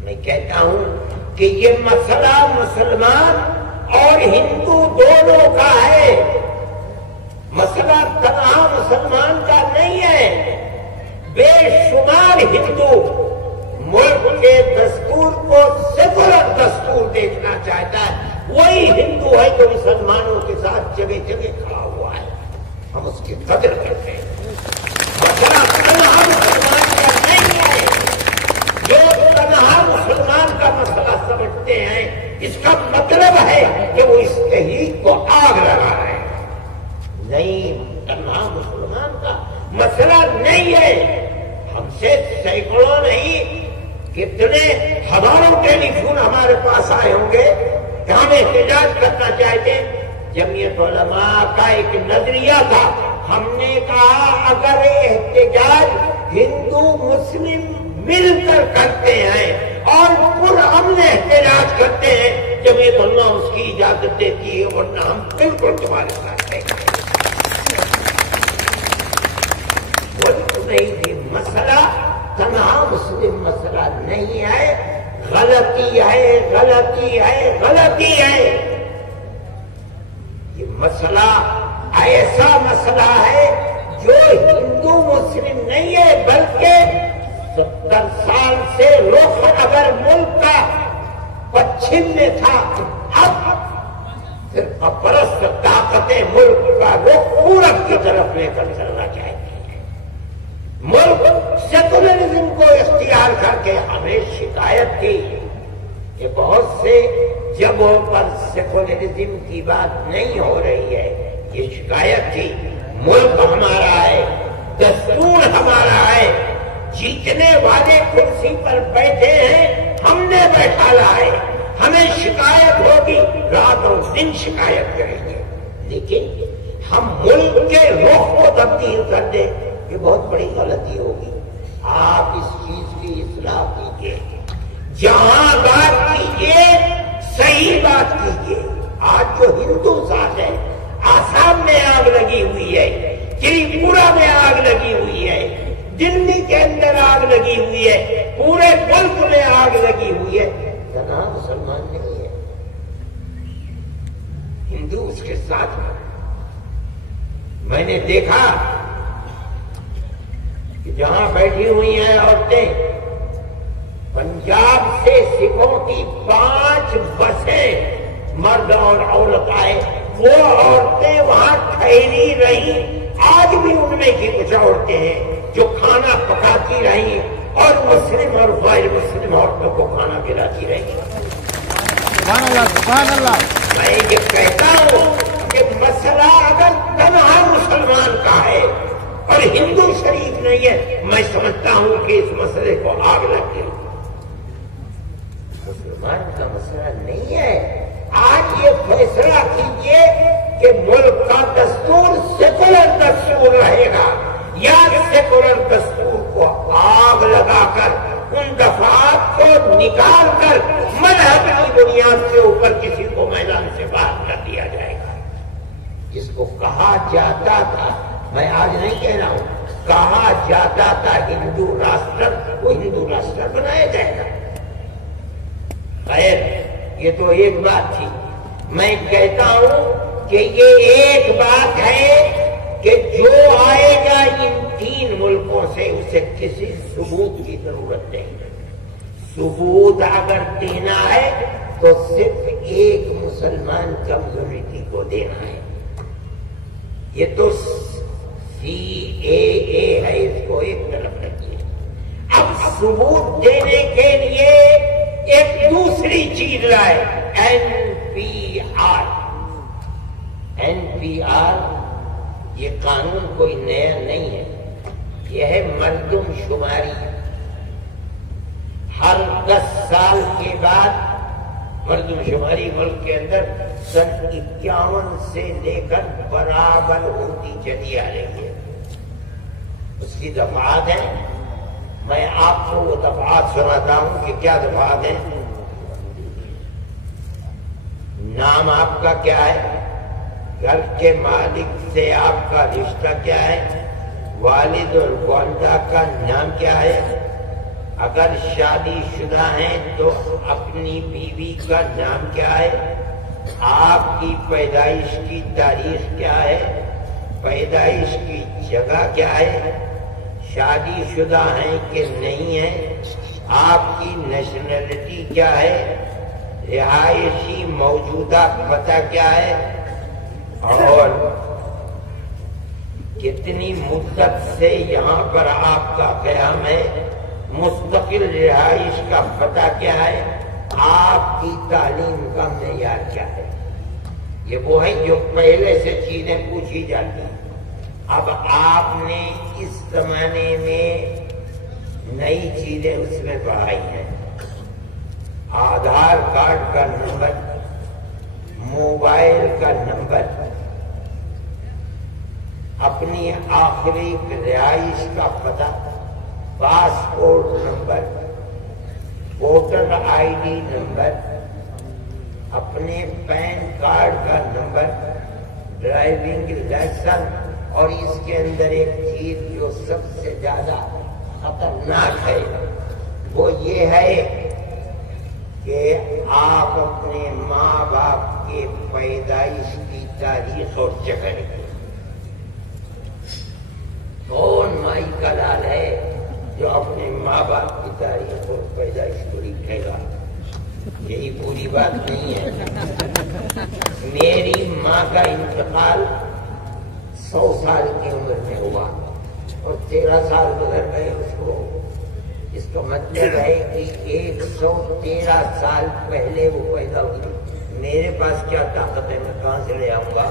میں کہتا ہوں کہ یہ مسئلہ مسلمان اور ہندو دونوں کا ہے، مسئلہ تنہا مسلمان کا نہیں ہے۔ بے شمار ہندو ملک کے دستور کو سیکولر دستور دیکھنا چاہتا ہے، وہی ہندو ہے جو مسلمانوں کے ساتھ جگہ جگہ کھڑا ہوا ہے، ہم اس کی قدر کرتے ہیں۔ مسئلہ تنہا مسلمان کا نہیں ہے، جو تنہا مسلمان کا مسئلہ سمجھتے ہیں اس کا مطلب ہے کہ وہ اس تحریک کو آگ لگا رہے ہیں۔ نہیں، تنہا مسلمان کا مسئلہ نہیں ہے، ہم سے سینکڑوں نہیں کتنے ہزاروں ٹیلی فون ہمارے پاس آئے ہوں گے کہ ہم احتجاج کرنا چاہتے ہیں۔ جمعیت علماء کا ایک نظریہ تھا، ہم نے کہا اگر احتجاج ہندو مسلم مل کر کرتے ہیں اور پرامن احتجاج کرتے ہیں، جمعیت علماء اس کی اجازت دیتی ہے، ورنہ ہم بالکل تمہارے ساتھ ہیں۔ نہیں، مسئلہ تنہا مسلم مسئلہ نہیں ہے، غلطی ہے، غلطی ہے، غلطی ہے۔ یہ مسئلہ ایسا مسئلہ ہے جو ہندو مسلم نہیں ہے، بلکہ 70 سال سے رخ اگر ملک کا پچھم میں تھا، اب پھر پرست طاقتیں ملک کا رخ پورب کی طرف لے کر چلنا چاہیے۔ ملک سیکولرزم کو اختیار کر کے ہمیں شکایت تھی کہ بہت سے جگہوں پر سیکولرزم کی بات نہیں ہو رہی ہے، یہ شکایت تھی۔ ملک ہمارا ہے، دستور ہمارا ہے، جیتنے والے کرسی پر بیٹھے ہیں، ہم نے بیٹھا لائے، ہمیں شکایت ہوگی، رات اور دن شکایت کریں گے، لیکن ہم ملک کے رخ کو تبدیل کر دیں، یہ بہت بڑی غلطی ہوگی۔ آپ اس چیز کی اصلاح کیجیے، جہاں بات کیجیے صحیح بات کیجیے۔ آج جو ہندو ساتھ ہے، آسام میں آگ لگی ہوئی ہے، تریپورہ میں آگ لگی ہوئی ہے، دلی کے اندر آگ لگی ہوئی ہے، پورے ملک میں آگ لگی ہوئی ہے، تنہا مسلمان نہیں ہے، ہندو اس کے ساتھ ہے۔ میں نے دیکھا کہ جہاں بیٹھی ہوئی ہیں عورتیں، پنجاب سے سکھوں کی 5 بسیں مرد اور عورت آئے، وہ عورتیں وہاں ٹھہری رہیں، آج بھی ان میں کی کچھ عورتیں ہیں جو کھانا پکاتی رہیں اور مسلم اور غیر مسلم عورتوں کو کھانا کھلاتی رہیں۔ سبحان اللہ، سبحان اللہ۔ میں یہ کہتا ہوں کہ مسئلہ اگر تنہا مسلمان کا ہے اور ہندو شریک نہیں ہے، میں سمجھتا ہوں کہ اس مسئلے کو آگ لگ گئی۔ مسلمان کا مسئلہ نہیں ہے۔ آج یہ فیصلہ کیجیے کہ ملک کا دستور سیکولر دستور رہے گا یا سیکولر دستور کو آگ لگا کر ان دفعات کو نکال کر مذہب کی بنیاد کے اوپر کسی کو میدان سے باہر کر دیا جائے گا۔ جس کو کہا جاتا تھا، میں آج نہیں کہہ رہا ہوں، کہا جاتا تھا ہندو راشٹر، وہ ہندو راشٹر بنایا جائے گا۔ خیر، یہ تو ایک بات تھی۔ میں کہتا ہوں کہ یہ ایک بات ہے کہ جو آئے گا ان 3 ملکوں سے، اسے کسی ثبوت کی ضرورت نہیں ہے۔ ثبوت اگر دینا ہے تو صرف ایک مسلمان کمیونٹی کو دینا ہے۔ یہ تو CAA ہے، اس کو ایک طرف رکھیے۔ اب ثبوت دینے کے لیے ایک دوسری چیز لائے، NPR۔ NPR یہ قانون کوئی نیا نہیں ہے، یہ ہے مردم شماری۔ ہر 10 سال کے بعد مردم شماری ملک کے اندر سن 51 سے لے کر برابر ہوتی چلی آ رہی ہے۔ اس کی دفعات ہیں، میں آپ کو وہ دفعات سناتا ہوں کہ کیا دفعات ہیں۔ نام آپ کا کیا ہے، گھر کے مالک سے آپ کا رشتہ کیا ہے، والد اور والدہ کا نام کیا ہے، اگر شادی شدہ ہیں تو اپنی بیوی کا نام کیا ہے؟ آپ کی پیدائش کی تاریخ کیا ہے؟ پیدائش کی جگہ کیا ہے؟ شادی شدہ ہیں کہ نہیں ہیں؟ آپ کی نیشنلٹی کیا ہے؟ رہائشی موجودہ پتہ کیا ہے؟ اور کتنی مدت سے یہاں پر آپ کا قیام ہے؟ مستقل رہائش کا پتہ کیا ہے؟ آپ کی تعلیم کا معیار کیا ہے؟ یہ وہ ہے جو پہلے سے چیزیں پوچھی جاتی ہیں۔ اب آپ نے اس زمانے میں نئی چیزیں اس میں بڑھائی ہیں۔ آدھار کارڈ کا نمبر، موبائل کا نمبر، اپنی آخری رہائش کا پتہ، passport number, voter I D number, اپنے پین کارڈ کا نمبر، ڈرائیونگ لائسنس، اور اس کے اندر ایک چیز جو سب سے زیادہ خطرناک ہے وہ یہ ہے کہ آپ اپنے ماں باپ کے پیدائش کی تاریخ اور جگہ لکھیں۔ کون مائی کا لال ہے جو اپنے ماں باپ کی تاریخ اور پیدائش کو لکھے گا؟ یہی پوری بات نہیں ہے۔ میری ماں کا انتقال 100 سال کی عمر میں ہوا اور 13 سال گزر گئے اس کو۔ اس کا مطلب ہے کہ 113 سال پہلے وہ پیدا ہوئی۔ میرے پاس کیا طاقت ہے، میں کہاں سے لے آؤں گا؟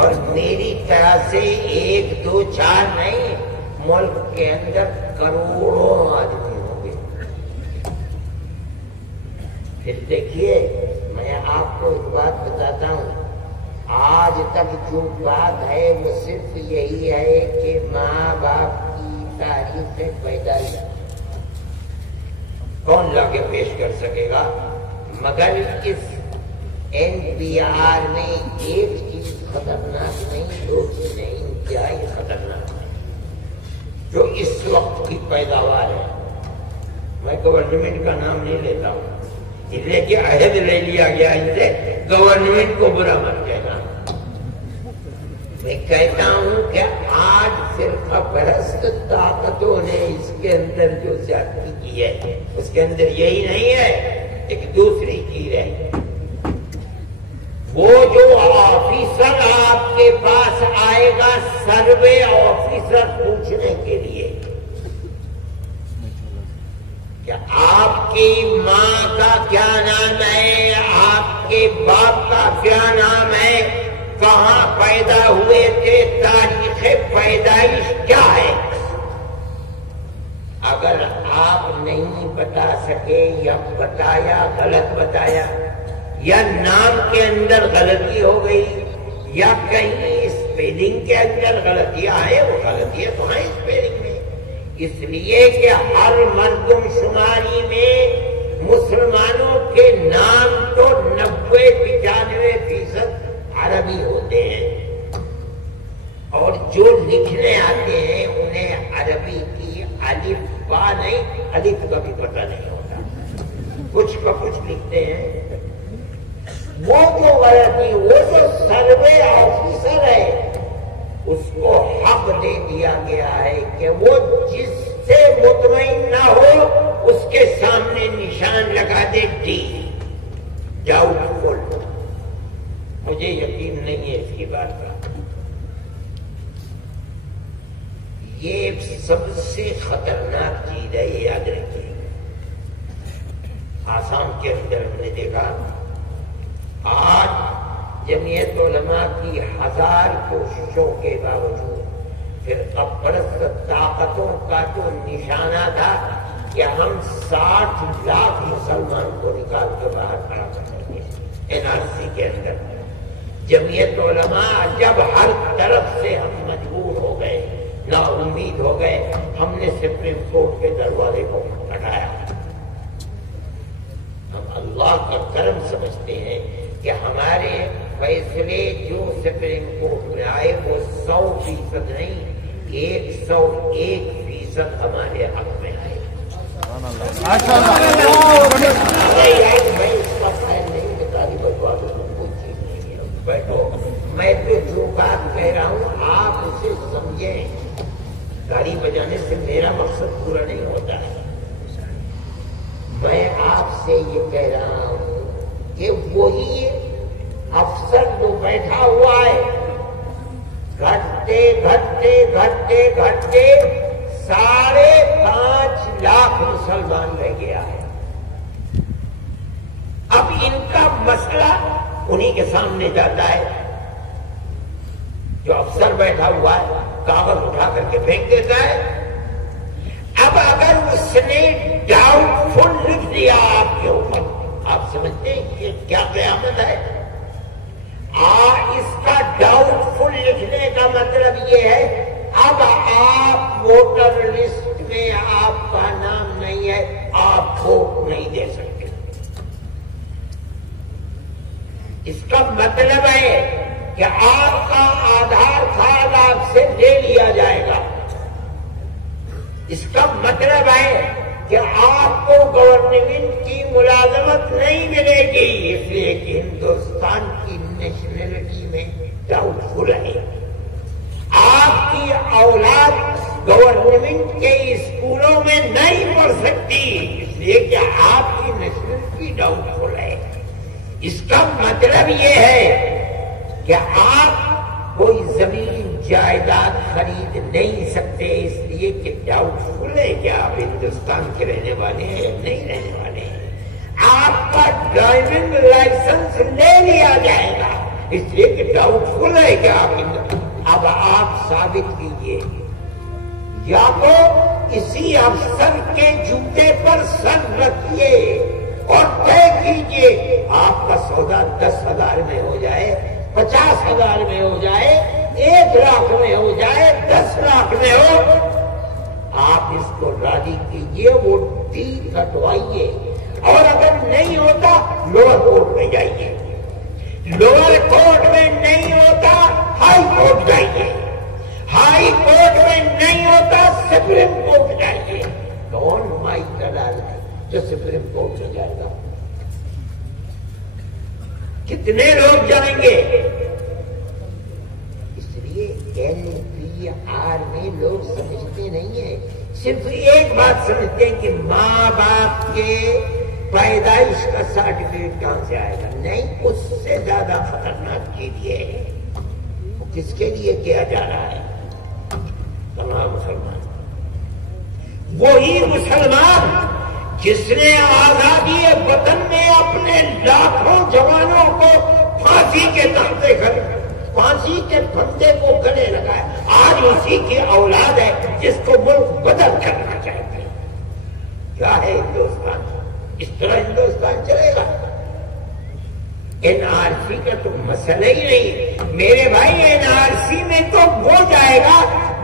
اور میری طرح سے 1 2 4 نہیں، ملک کے اندر کروڑوں آدمی ہوں گے۔ پھر دیکھیے، میں آپ کو ایک بات بتاتا ہوں، آج تک جو بات ہے وہ صرف یہی ہے کہ ماں باپ کی تاریخ پیدائش کون لا کے پیش کر سکے گا؟ مگر اس NPR میں ایک چیز خطرناک نہیں، 2 چیزیں انتہائی خطرناک ہیں جو اس وقت کی پیداوار ہے۔ میں گورنمنٹ کا نام نہیں لیتا ہوں، اس لیے کہ عہد لے لیا گیا ان سے گورنمنٹ کو برا مت کہنا۔ میں کہتا ہوں کہ آج فرقہ پرست طاقتوں نے اس کے اندر جو زیادتی کی ہے اس کے اندر یہی نہیں ہے، ایک دوسری چیز ہے۔ وہ جو آفیسر آپ کے پاس آئے گا، سروے آفیسر پوچھنے کے لیے کہ آپ کی ماں کا کیا نام ہے، آپ کے باپ کا کیا نام ہے، کہاں پیدا ہوئے تھے، تاریخ پیدائش کیا ہے، اگر آپ نہیں بتا سکے یا بتایا غلط بتایا یا نام کے اندر غلطی ہو گئی یا کہیں اسپیلنگ کے اندر غلطیاں ہیں، وہ غلطیاں تو ہیں اسپیلنگ میں، اس لیے کہ ہر مردم شماری میں مسلمانوں کے نام تو 90-95% عربی ہوتے ہیں، اور جو لکھنے آتے ہیں انہیں عربی کی الف با نہیں، الف کا بھی پتہ نہیں ہوتا، کچھ کا کچھ لکھتے ہیں۔ وہ جو غلطی، وہ جو سروے آفیسر ہے اس کو حق دے دیا گیا ہے کہ وہ جس سے مطمئن نہ ہو اس کے سامنے نشان لگا دے ڈی، ڈاؤٹ فل۔ مجھے یقین نہیں ہے اس کی بات کا۔ یہ سب سے خطرناک چیز ہے، یہ یاد رکھیے۔ آسام کے اندر ہم نے دیکھا، آج جمعیت علماء کی 1000 کوششوں کے باوجود فرقہ پرست طاقتوں کا جو نشانہ تھا کہ ہم 60 لاکھ مسلمان کو نکال کے باہر کھڑا کر دیں گے NRC کے اندر، جمعیت علماء جب ہر طرف سے ہم مجبور ہو گئے، نا امید ہو گئے، ہم نے سپریم کورٹ کے دروازے کو کھٹکھٹایا۔ ہم اللہ کا کرم سمجھتے ہیں کہ ہمارے فیصلے جو سپریم کورٹ میں آئے وہ 100% نہیں، 101% ہمارے حق میں آئے۔ ماشاءاللہ میں اس کا خیر نہیں نکالی بٹوا دو کوئی چیز نہیں ہے بیٹھو میں تو جو بات کہہ رہا ہوں آپ اسے سمجھیں گاڑی بجانے سے میرا مقصد پورا نہیں ہوتا ہے میں آپ سے یہ کہہ رہا ہوں کہ وہی افسر جو بیٹھا ہوا ہے گھٹتے گھٹتے گھٹتے گھٹتے 5.5 لاکھ مسلمان رہ گیا ہے اب ان کا مسئلہ انہی کے سامنے جاتا ہے جو افسر بیٹھا ہوا ہے کاغذ اٹھا کر کے پھینک دیتا ہے اب اگر اس نے ڈاؤٹ فل لکھ دیا آپ کے اوپر آپ سمجھتے ہیں کہ کیا قیامت ہے اس کا ؤٹ فل لکھنے کا مطلب یہ ہے اب آپ ووٹر لسٹ میں آپ کا نام نہیں ہے آپ ووٹ نہیں دے سکتے اس کا مطلب ہے کہ آپ کا آدھار کارڈ آپ سے لے لیا جائے گا اس کا مطلب ہے کہ آپ کو گورنمنٹ کی ملازمت نہیں ملے گی اس لیے کہ ہندوستان کی نیشنلٹی میں ڈاؤٹ فل ہے آپ کی اولاد گورنمنٹ کے اسکولوں میں نہیں پڑھ سکتی اس لیے کہ آپ کی نیشنلٹی ڈاؤٹ فل ہے اس کا مطلب یہ ہے کہ آپ کوئی زمین جائیداد خرید نہیں سکتے اس لیے کہ ڈاؤٹ فل ہے کہ آپ ہندوستان کے رہنے والے ہیں یا نہیں رہنے والے ہیں آپ کا ڈرائیونگ لائسنس لے لیا جائے گا اس لیے کہ ڈاؤٹ فل ہے کہ آپ اب آپ ثابت کیجئے یا تو اسی افسر کے جوتے پر سر رکھیے اور طے کیجئے آپ کا سودا 10,000 میں ہو جائے 50,000 میں ہو جائے 1 لاکھ میں ہو جائے 10 لاکھ میں ہو آپ اس کو راضی کیجئے وہ ٹی کٹوائیے اور اگر نہیں ہوتا لوور کورٹ میں جائیے لوور کورٹ میں نہیں ہوتا ہائی کورٹ جائیے ہائی کورٹ میں نہیں ہوتا سپریم کورٹ جائیے کون مائی کا ڈال ہے جو سپریم کورٹ میں جائے گا کتنے لوگ جائیں گے اس لیے NPR میں لوگ سمجھتے نہیں ہیں صرف ایک بات سمجھتے ہیں کہ ماں باپ کے پیدائش کا سرٹیفکیٹ کہاں سے آئے گا نہیں اس سے زیادہ خطرناک چیز یہ ہے وہ کس کے لیے کیا جا رہا ہے تمام مسلمان وہی مسلمان جس نے آزادی وطن میں اپنے لاکھوں جوانوں کو پھانسی کے تختے پھانسی کے پھندے کو گلے لگایا آج اسی کی اولاد ہے جس کو ملک بدل کرنا چاہتے ہیں کیا ہے ہندوستان اس طرح ہندوستان چلے گا NRC کا تو مسئلہ ہی نہیں میرے بھائی NRC میں تو وہ جائے گا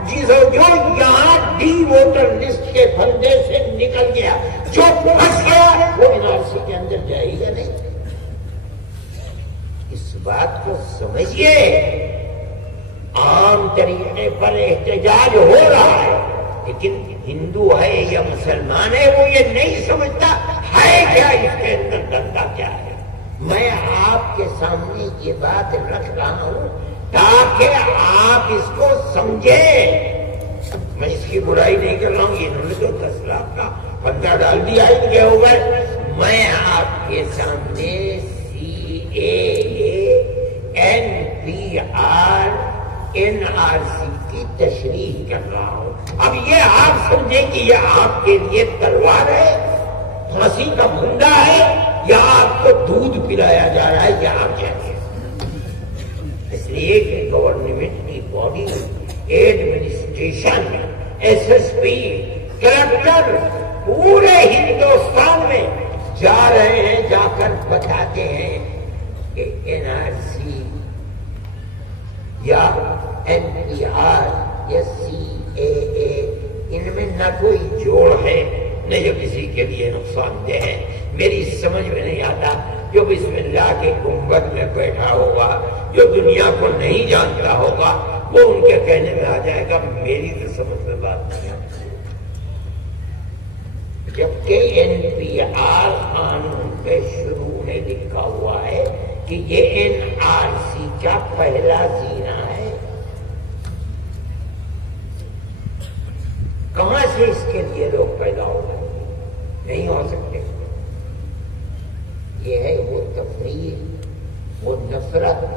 جو یہاں ڈی ووٹر لسٹ کے پھندے سے نکل گیا جو پھنس گیا وہ NRC کے اندر جائے گا نہیں اس بات کو سمجھیے عام طریقے پر احتجاج ہو رہا ہے لیکن ہندو ہے یا مسلمان ہے وہ یہ نہیں سمجھتا ہے کیا اس کے اندر دندا کیا ہے میں آپ کے سامنے یہ بات رکھ رہا ہوں تاکہ آپ اس کو سمجھیں میں اس کی برائی نہیں کر رہا ہوں انہوں نے تو 10 لاکھ کا پندہ ڈال دیا ان کے اوپر میں آپ کے سامنے CAA NPR NRC کی تشریح کر رہا ہوں اب یہ آپ سمجھیں کہ یہ آپ کے لیے تلوار ہے پھانسی کا پھندا ہے یا آپ کو دودھ پلایا جا رہا ہے یا آپ کیا ہے اس لیے کہ گورنمنٹ کی باڈی ایڈمنسٹریشن SSP کلکٹر پورے ہندوستان میں جا رہے ہیں جا کر بتاتے ہیں کہ NRC یا NPR یا CAA ان میں نہ کوئی جوڑ ہے نہ جو کسی کے لیے نقصان دہ ہے میری سمجھ میں نہیں آتا جو بسم اللہ کے گنبد میں بیٹھا ہوگا جو دنیا کو نہیں جانتا ہوگا وہ ان کے کہنے میں آ جائے گا میری تو سمجھ میں بات نہیں آتی جبکہ NPR قانون پہ شروع میں لکھا ہوا ہے کہ یہ NRC کا پہلا زینہ ہے. کہاں سے اس کے لیے لوگ پیدا ہو گئے؟ نہیں ہو سکتے. یہ ہے وہ تفریح، وہ نفرت